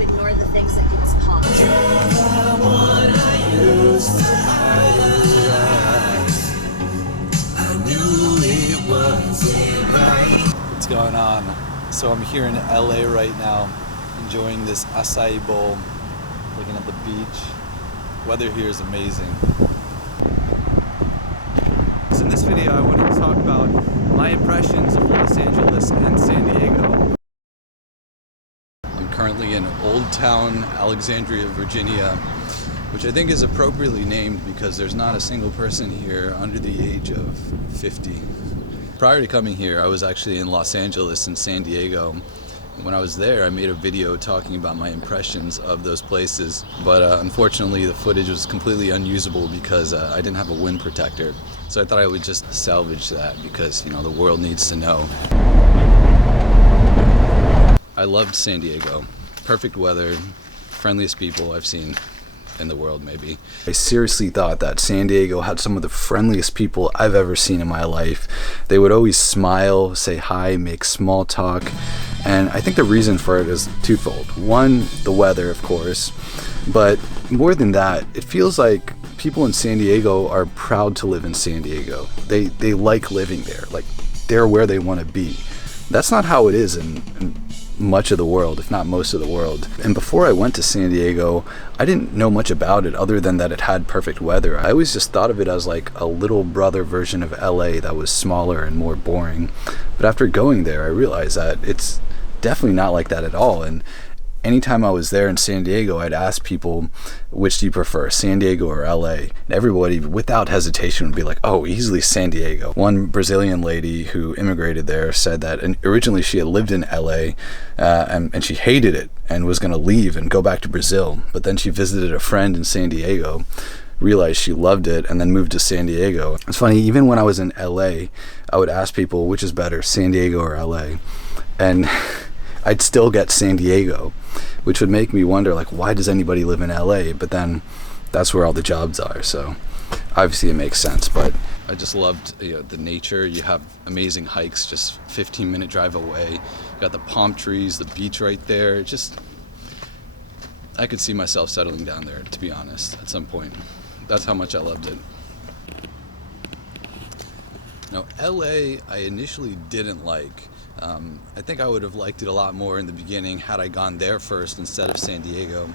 to ignore the things that give us pause. You're the one I used to idolize. I knew it wasn't right. What's going on? So I'm here in LA right now, enjoying this acai bowl, looking at the beach. Weather here is amazing. So in this video I wanted to talk about my impressions of Los Angeles and San Diego. I'm currently in Old Town, Alexandria, Virginia, which I think is appropriately named because there's not a single person here under the age of 50. Prior to coming here, I was actually in Los Angeles and San Diego. When I was there, I made a video talking about my impressions of those places, but unfortunately the footage was completely unusable because I didn't have a wind protector. So I thought I would just salvage that because, you know, the world needs to know. I loved San Diego. Perfect weather, friendliest people I've seen in the world, maybe. I seriously thought that San Diego had some of the friendliest people I've ever seen in my life. They would always smile, say hi, make small talk, and I think the reason for it is twofold. One, the weather, of course, but more than that, it feels like people in San Diego are proud to live in San Diego. They like living there, like they're where they want to be. That's not how it is in much of the world, if not most of the world. And before I went to San Diego, I didn't know much about it other than that it had perfect weather. I always just thought of it as like a little brother version of LA that was smaller and more boring. But after going there, I realized that it's definitely not like that at all. And anytime I was there in San Diego, I'd ask people, which do you prefer, San Diego or LA? And everybody, without hesitation, would be like, oh, easily San Diego. One Brazilian lady who immigrated there said that originally she had lived in LA and she hated it and was going to leave and go back to Brazil. But then she visited a friend in San Diego, realized she loved it, and then moved to San Diego. It's funny, even when I was in LA, I would ask people, which is better, San Diego or LA? And I'd still get San Diego, which would make me wonder, like, why does anybody live in LA? But then that's where all the jobs are, so obviously it makes sense. But I just loved, you know, the nature. You have amazing hikes just 15-minute drive away. You got the palm trees, the beach right there. I could see myself settling down there, to be honest, at some point. That's how much I loved it. Now, LA I initially didn't like. I think I would have liked it a lot more in the beginning had I gone there first instead of San Diego,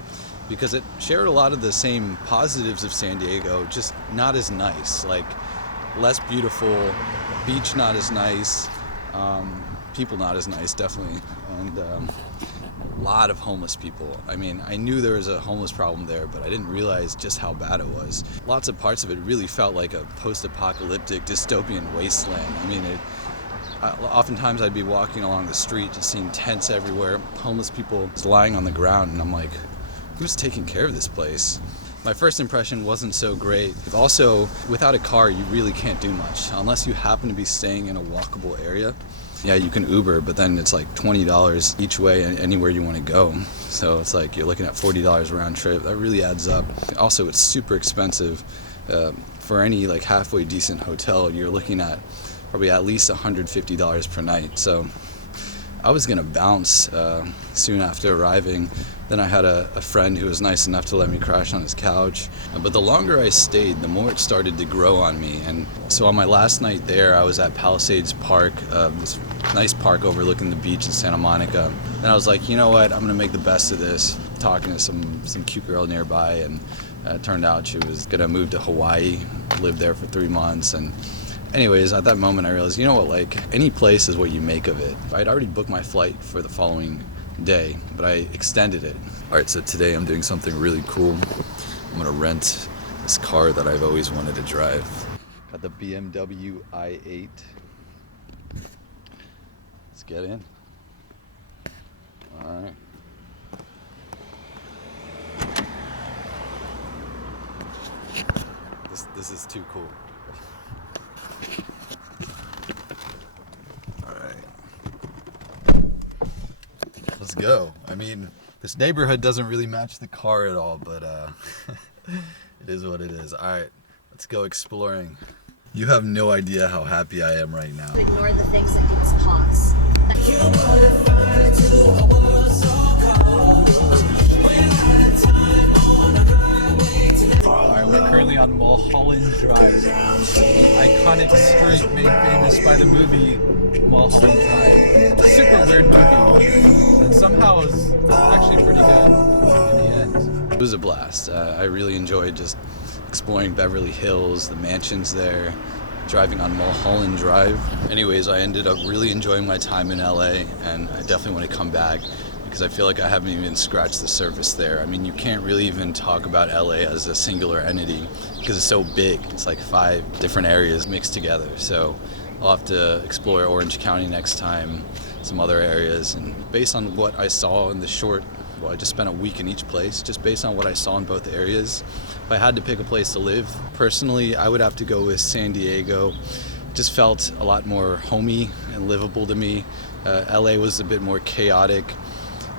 because it shared a lot of the same positives of San Diego, just not as nice, like less beautiful, beach not as nice, people not as nice, definitely, and a lot of homeless people. I mean, I knew there was a homeless problem there, but I didn't realize just how bad it was. Lots of parts of it really felt like a post-apocalyptic dystopian wasteland. I mean, oftentimes I'd be walking along the street just seeing tents everywhere, homeless people just lying on the ground, and I'm like, who's taking care of this place? My first impression wasn't so great. Also, without a car, you really can't do much unless you happen to be staying in a walkable area. Yeah, you can Uber, but then it's like $20 each way anywhere you want to go. So it's like you're looking at $40 round trip. That really adds up. Also, it's super expensive. For any like halfway decent hotel, you're looking at probably at least $150 per night. So I was gonna bounce soon after arriving. Then I had a friend who was nice enough to let me crash on his couch. But the longer I stayed, the more it started to grow on me. And so on my last night there, I was at Palisades Park, this nice park overlooking the beach in Santa Monica. And I was like, you know what, I'm gonna make the best of this. Talking to some cute girl nearby, and it turned out she was gonna move to Hawaii, live there for 3 months. And anyways, at that moment I realized, you know what, like, any place is what you make of it. I'd already booked my flight for the following day, but I extended it. Alright, so today I'm doing something really cool. I'm gonna rent this car that I've always wanted to drive. Got the BMW i8. Let's get in. Alright. This is too cool. Let's go. I mean, this neighborhood doesn't really match the car at all, but it is what it is. All right, let's go exploring. You have no idea how happy I am right now. Ignore the things that give us pause. Mulholland Drive. Super weird movie, but somehow it was actually pretty good in the end. It was a blast. I really enjoyed just exploring Beverly Hills, the mansions there, driving on Mulholland Drive. Anyways, I ended up really enjoying my time in LA, and I definitely want to come back because I feel like I haven't even scratched the surface there. I mean, you can't really even talk about LA as a singular entity because it's so big. It's like 5 different areas mixed together. So I'll have to explore Orange County next time, some other areas, and based on what I saw in the short, well, I just spent a week in each place, just based on what I saw in both areas. If I had to pick a place to live, personally, I would have to go with San Diego. Just felt a lot more homey and livable to me. LA was a bit more chaotic.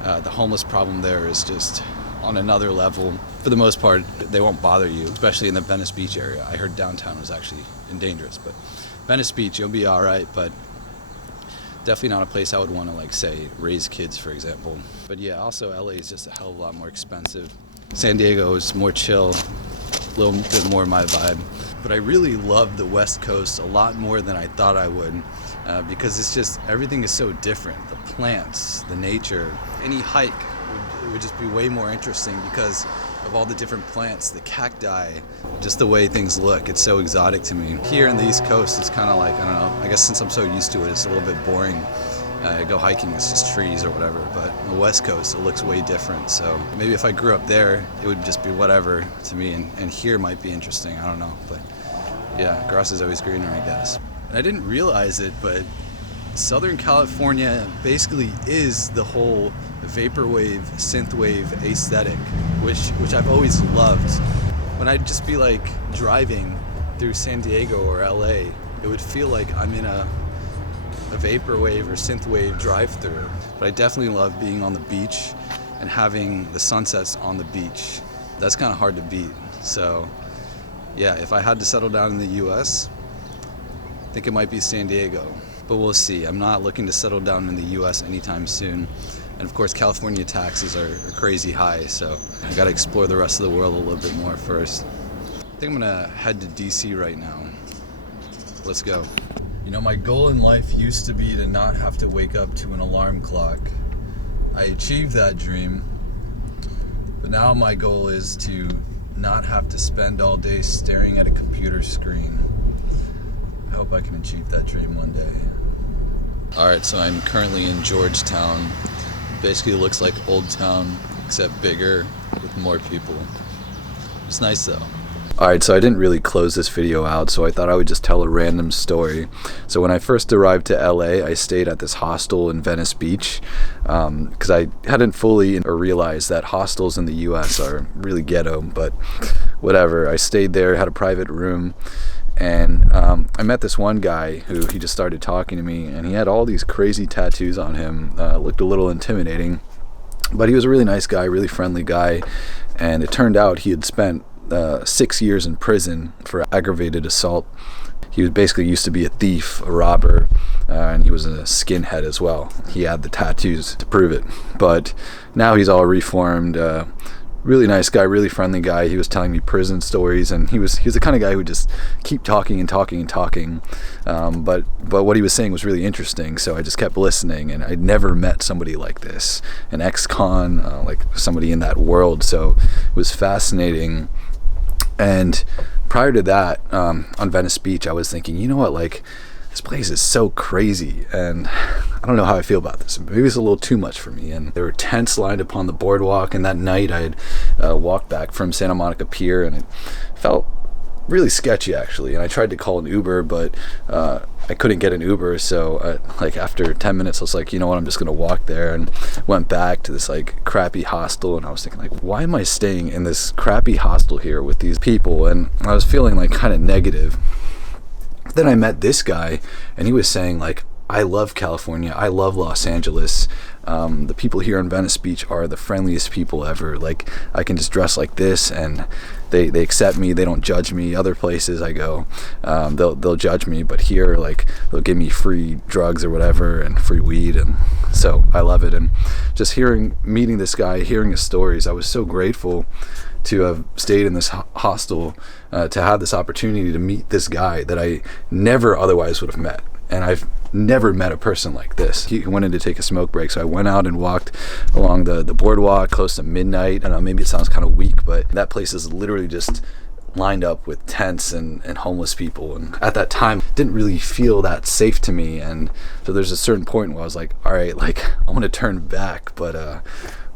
The homeless problem there is just on another level. For the most part, they won't bother you, especially in the Venice Beach area. I heard downtown was actually dangerous, but Venice Beach, you'll be all right, but definitely not a place I would want to, like, say, raise kids, for example. But yeah, also LA is just a hell of a lot more expensive. San Diego is more chill, a little bit more my vibe. But I really love the West Coast a lot more than I thought I would, because it's just, everything is so different. The plants, the nature. Any hike would just be way more interesting because of all the different plants, the cacti, just the way things look. It's so exotic to me. Here in the East Coast, it's kind of like, I don't know, I guess since I'm so used to it, it's a little bit boring. Go hiking, it's just trees or whatever, but on the West Coast it looks way different. So maybe if I grew up there, it would just be whatever to me, and here might be interesting, I don't know. But yeah, grass is always greener, I guess. And I didn't realize it, but Southern California basically is the whole vaporwave, synthwave aesthetic, which I've always loved. When I'd just be like driving through San Diego or LA, it would feel like I'm in a vaporwave or synthwave drive-through. But I definitely love being on the beach and having the sunsets on the beach. That's kind of hard to beat. So yeah, if I had to settle down in the US, I think it might be San Diego, but we'll see. I'm not looking to settle down in the US anytime soon. And of course, California taxes are crazy high, so I gotta explore the rest of the world a little bit more first. I think I'm gonna head to DC right now. Let's go. You know, my goal in life used to be to not have to wake up to an alarm clock. I achieved that dream, but now my goal is to not have to spend all day staring at a computer screen. I hope I can achieve that dream one day. Alright, so I'm currently in Georgetown. Basically it looks like Old Town, except bigger, with more people. It's nice though. Alright, so I didn't really close this video out, so I thought I would just tell a random story. So when I first arrived to LA, I stayed at this hostel in Venice Beach, because I hadn't fully realized that hostels in the US are really ghetto, but whatever. I stayed there, had a private room, and I met this one guy who he just started talking to me, and he had all these crazy tattoos on him. Looked a little intimidating, but he was a really nice guy, really friendly guy, and it turned out he had spent 6 years in prison for aggravated assault. He was basically used to be a thief, a robber, and he was a skinhead as well. He had the tattoos to prove it, but now he's all reformed. Really nice guy, really friendly guy. He was telling me prison stories, and he was the kind of guy who would just keep talking and talking and talking. But what he was saying was really interesting, so I just kept listening, and I'd never met somebody like this, an ex-con, like somebody in that world. So it was fascinating. And prior to that, on Venice Beach, I was thinking, you know what, like, this place is so crazy, and I don't know how I feel about this. Maybe it's a little too much for me. And there were tents lined upon the boardwalk, and that night I had walked back from Santa Monica Pier, and it felt really sketchy, actually. And I tried to call an Uber, but I couldn't get an Uber, so like after 10 minutes I was like, you know what, I'm just gonna walk there, and went back to this like crappy hostel. And I was thinking, like, why am I staying in this crappy hostel here with these people? And I was feeling like kind of negative. Then I met this guy, and he was saying, like, I love California, I love Los Angeles. The people here in Venice Beach are the friendliest people ever. Like, I can just dress like this, and they accept me, they don't judge me. Other places I go, they'll judge me, but here, like, they'll give me free drugs or whatever, and free weed, and so I love it. And just meeting this guy, hearing his stories, I was so grateful to have stayed in this hostel, to have this opportunity to meet this guy that I never otherwise would have met. And I've never met a person like this. He went in to take a smoke break, so I went out and walked along the boardwalk close to midnight. I don't know, maybe it sounds kind of weak, but that place is literally just lined up with tents and homeless people. And at that time, it didn't really feel that safe to me. And so there's a certain point where I was like, all right, like I want to turn back, but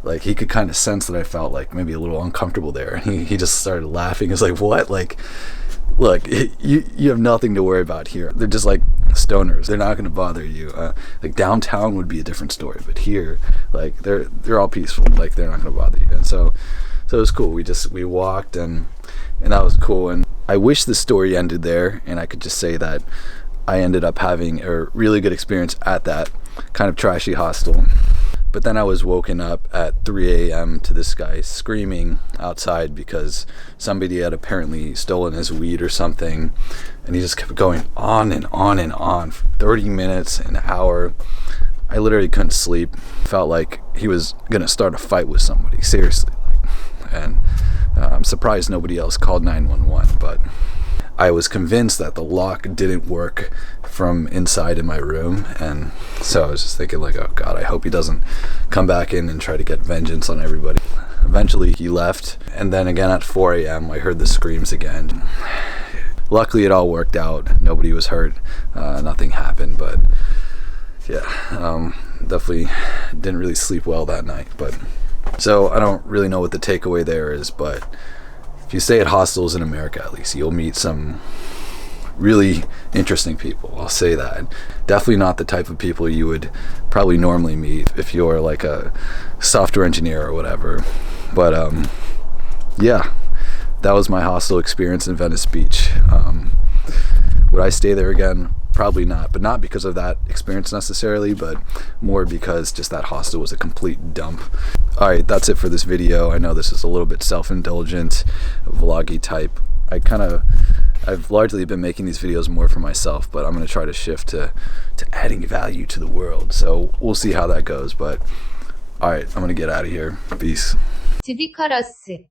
like he could kind of sense that I felt like maybe a little uncomfortable there. And he just started laughing. He's like, what? Like, look, you have nothing to worry about here. They're just like stoners. They're not going to bother you. Like downtown would be a different story, but here, like they're all peaceful. Like they're not going to bother you. And so it was cool. We walked and that was cool. And I wish the story ended there and I could just say that I ended up having a really good experience at that kind of trashy hostel. But then I was woken up at 3 a.m. to this guy screaming outside because somebody had apparently stolen his weed or something. And he just kept going on and on and on for 30 minutes, an hour. I literally couldn't sleep. Felt like he was going to start a fight with somebody, seriously. And I'm surprised nobody else called 911, but I was convinced that the lock didn't work from inside in my room, and so I was just thinking like, oh god, I hope he doesn't come back in and try to get vengeance on everybody. Eventually he left, and then again at 4 a.m. I heard the screams again. Luckily it all worked out, nobody was hurt, nothing happened, but yeah, definitely didn't really sleep well that night. But so I don't really know what the takeaway there is, but if you stay at hostels in America, at least you'll meet some really interesting people. I'll say that. Definitely not the type of people you would probably normally meet if you're like a software engineer or whatever. But yeah, that was my hostel experience in Venice Beach. Would I stay there again? Probably not, but not because of that experience necessarily, but more because just that hostel was a complete dump. Alright, that's it for this video. I know this is a little bit self-indulgent, vloggy type. I've largely been making these videos more for myself, but I'm going to try to shift to adding value to the world. So we'll see how that goes, but alright, I'm going to get out of here. Peace. 집이 카라스